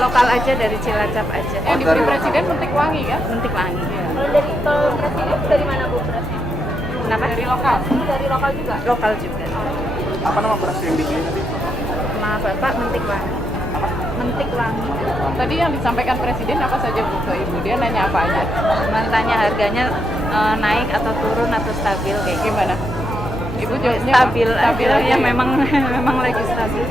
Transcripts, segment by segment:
lokal aja, dari Cilacap aja. Yang diberi presiden Mentik Wangi ya? Mentik Wangi. Kalau presiden dari mana Bu berasnya? Kenapa? Dari lokal. Dari lokal juga. Lokal juga. Apa nama beras yang dibeli tadi? Sama Bapak Mentik Wangi. Mentik Wangi. Tadi yang disampaikan presiden apa saja Bu ke Ibu? Dia nanya apa aja? Cuman tanya harganya naik atau turun atau stabil kayak Gimana? Ibu jawabnya stabil, stabil aja. aja Ya memang memang lagi stabil.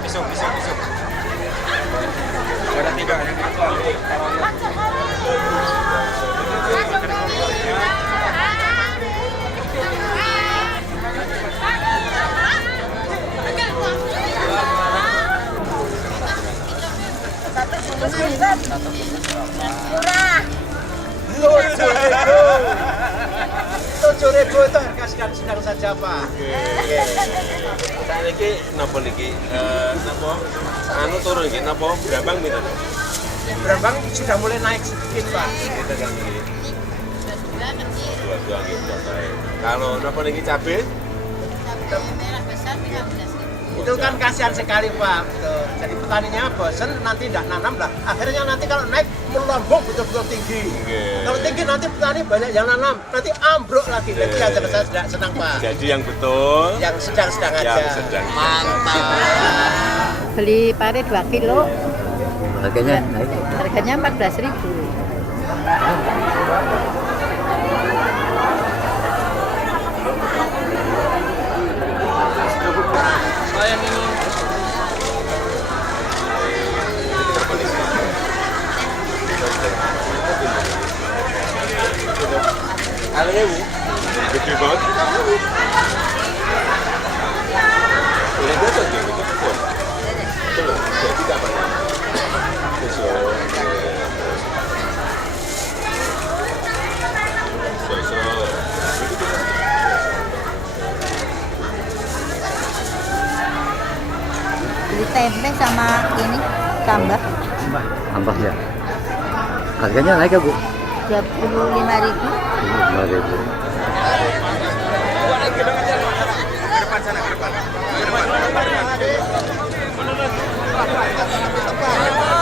Pisau. Ada 3 yang Murah. 7.000 itu harga sedang saja Pak. Saat ini napa niki napa anu turun iki napa berambang pinten? Berambang sudah mulai naik sedikit Pak. Kita kan iki. Dua gitu baik. Kalau napa niki cabe? Itu kan kasihan sekali Pak. Tuh. Jadi petaninya bosen nanti tidak nanam lah. Akhirnya nanti kalau naik melombong betul-betul tinggi. Nggih. Kalau tinggi nanti petani banyak yang nanam, nanti ambruk lagi. Jadi yang saya tidak senang Pak. Jadi yang betul Yang sedang-sedang aja. yang sedang. Beli pare 2 kilo, Harganya naik. harganya 14.000. Kalau Bu, gede banget. Udah jatuh gitu, betul. Betul, jadi tidak banyak. Beli tempe sama ini tambah Tambah ya. Harganya naik ya Bu? 25.000. 5.000. Pak.